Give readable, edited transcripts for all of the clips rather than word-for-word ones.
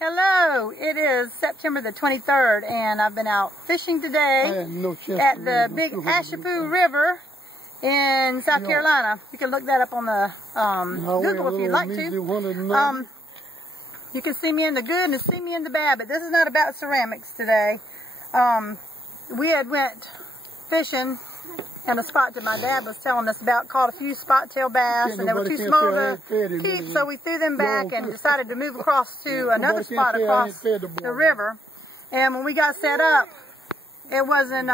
Hello, it is September the 23rd and I've been out fishing today at the Big Ashepoo River in South Carolina. You can look that up on the Google if you'd like to. You can see me in the good and see me in the bad, but this is not about ceramics today. We had went fishing in a spot that my dad was telling us about, caught a few spot-tail bass, and they were too small to keep, so we threw them back and decided to move across to another spot across the river. And when we got set up, it wasn't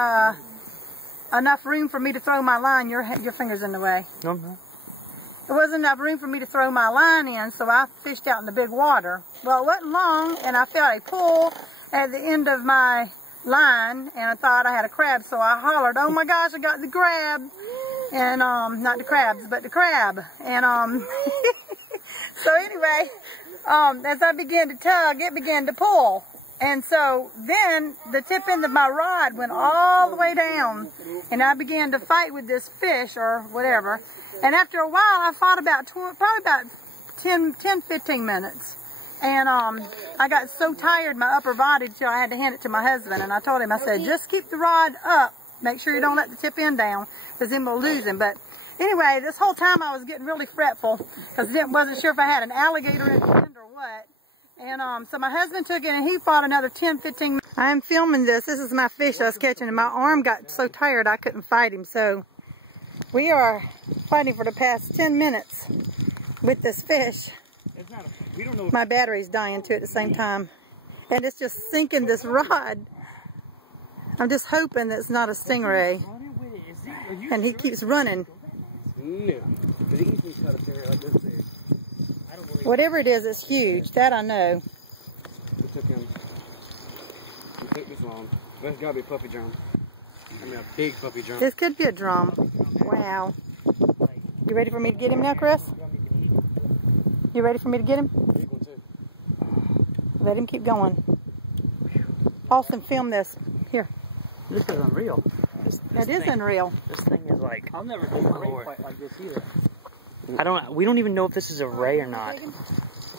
enough room for me to throw my line. Your finger's in the way. No. It wasn't enough room for me to throw my line in, so I fished out in the big water. Well, it wasn't long, and I felt a pull at the end of my line, and I thought I had a crab, so I hollered, "Oh my gosh, I got the crab!" And not the crabs, but the crab. And so anyway, as I began to tug, it began to pull, and so then the tip end of my rod went all the way down, and I began to fight with this fish or whatever. And after a while, I fought about probably about 10-15 minutes. And I got so tired, my upper body, till I had to hand it to my husband. And I told him, I said, just keep the rod up. Make sure you don't let the tip end down, because then we'll lose him. But anyway, this whole time I was getting really fretful, because I wasn't sure if I had an alligator at the end or what. And so my husband took it, and he fought another 10-15 minutes. I'm filming this. This is my fish I was catching, and my arm got so tired I couldn't fight him. So we are fighting for the past 10 minutes with this fish. We don't know. My battery's dying too at the same time, and it's just sinking this rod. I'm just hoping that it's not a stingray, and he keeps running. Whatever it is, it's huge. That I know. It took him. It took this long. That's gotta be a puppy drum. I mean, a big puppy drum. This could be a drum. Wow. You ready for me to get him now, Chris? You ready for me to get him? Let him keep going. Austin, film this. Here. This is unreal. It is unreal. This thing is like... I've never seen a ray quite like this either. We don't even know if this is a ray or not.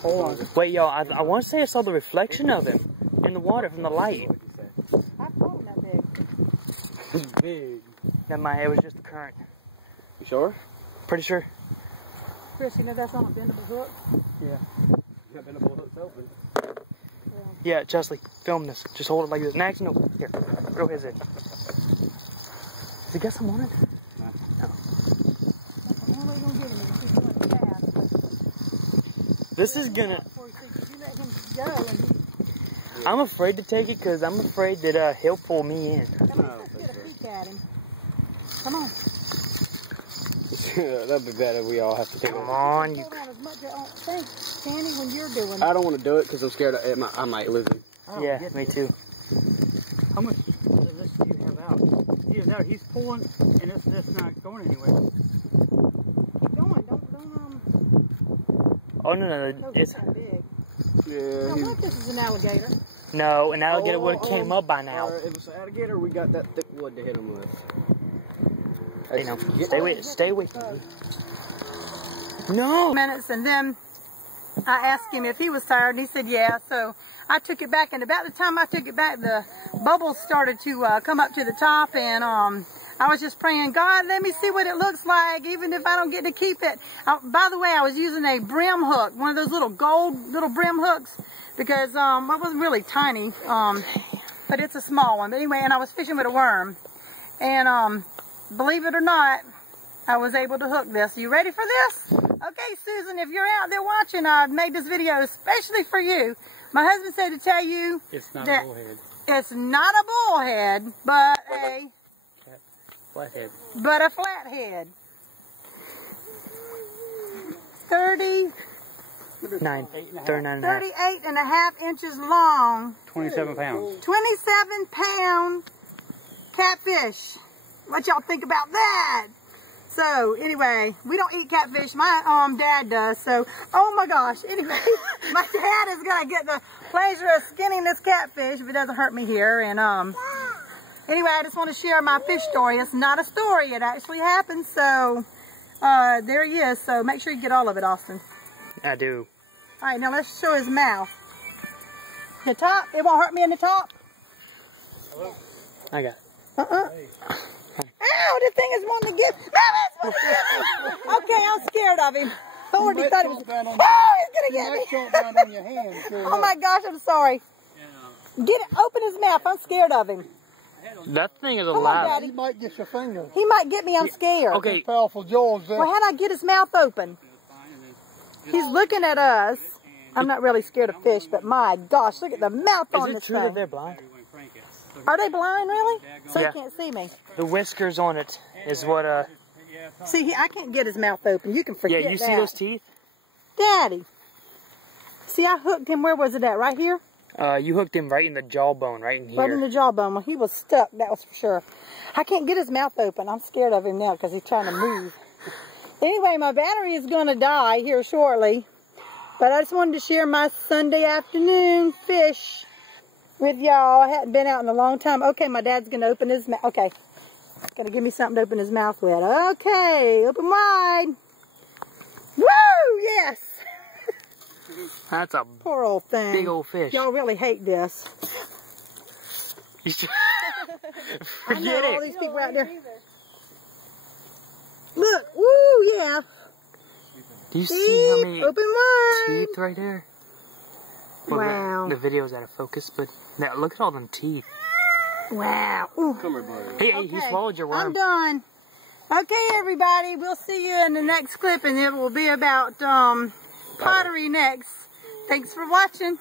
Hold on. Wait, y'all, I want to say I saw the reflection of him in the water from the light. I told him that big. It's big. Never mind, it was just the current. You sure? Pretty sure. Chris, you know that's on a bendable hook? Yeah. Yeah, bendable hook's open. Yeah, Chesley, film this. Just hold it like this. Next, no. Here, throw his in. Does he get some on it? No. That's the only way you're going to get him is if he's going fast. This is gonna... If you let him go and he... I'm afraid to take it because I'm afraid that he'll pull me in. Come on, let's get a peek at him. Come on. That'd be better. We all have to take it. Come on, you. As much as think, Candy, when you're doing I don't want to do it because I'm scared I might lose him. Yeah, me too. How much of this do you have out? He is out. He's pulling, and it's just not going anywhere. Keep going. Don't Oh no, it's kind of big. Yeah. I don't know if this is an alligator. no, an alligator would have came up by now. If it's an alligator, we got that thick wood to hit him with. You know, stay away from me. No. Minutes, and then I asked him if he was tired, and he said yeah. So I took it back, and about the time I took it back, the bubbles started to come up to the top, and I was just praying, God, let me see what it looks like, even if I don't get to keep it. By the way, I was using a brim hook, one of those little gold little brim hooks, because it wasn't really tiny, but it's a small one. But anyway, and I was fishing with a worm, and believe it or not, I was able to hook this. You ready for this? Okay, Susan, if you're out there watching, I've made this video especially for you. My husband said to tell you It's not that a bullhead. it's not a bullhead, but a Flathead. a flathead. 39 and a half. 38 and a half inches long. 27 pounds. 27 pound catfish. What y'all think about that? So anyway, we don't eat catfish. My dad does. So, oh my gosh. Anyway, my dad is gonna get the pleasure of skinning this catfish if it doesn't hurt me here. And anyway, I just want to share my fish story. It's not a story. It actually happened. So there he is. So make sure you get all of it, Austin. I do. All right, now let's show his mouth. The top? It won't hurt me in the top? I got it. Ow, this thing is wanting to get me. Okay, I'm scared of him. I already thought it was. Oh, he's going to get me. Oh my gosh, I'm sorry. Get it, open his mouth. I'm scared of him. That thing is Come on, alive. Daddy. He might get your finger. He might get me. I'm scared. Okay. Powerful jaws there. Well, how'd I get his mouth open? He's looking at us. I'm not really scared of fish, but my gosh, look at the mouth on Is this it true that thing. they're blind? Are they blind, really? So Yeah. he can't see me. The whiskers on it is what, See, I can't get his mouth open. You can forget yeah, you that. see those teeth? Daddy. See, I hooked him. Where was it at? Right here? You hooked him right in the jawbone, right in here. Right in the jawbone. Well, he was stuck, that was for sure. I can't get his mouth open. I'm scared of him now because he's trying to move. Anyway, my battery is going to die here shortly. But I just wanted to share my Sunday afternoon fish with y'all. I hadn't been out in a long time. Okay, my dad's going to open his mouth. Okay. Going to give me something to open his mouth with. Okay, open wide. Woo, yes. That's a Poor old thing. big old fish. Y'all really hate this. I know Forget all it. these people out there. Look, woo, yeah. Do you see how many Open wide. teeth right there? Well, Wow. The video's out of focus, but now, look at all them teeth. Wow. Ooh. Come here, buddy. Hey, you swallowed your I'm worm. done. Okay, everybody. We'll see you in the next clip, and it will be about pottery next. Thanks for watching.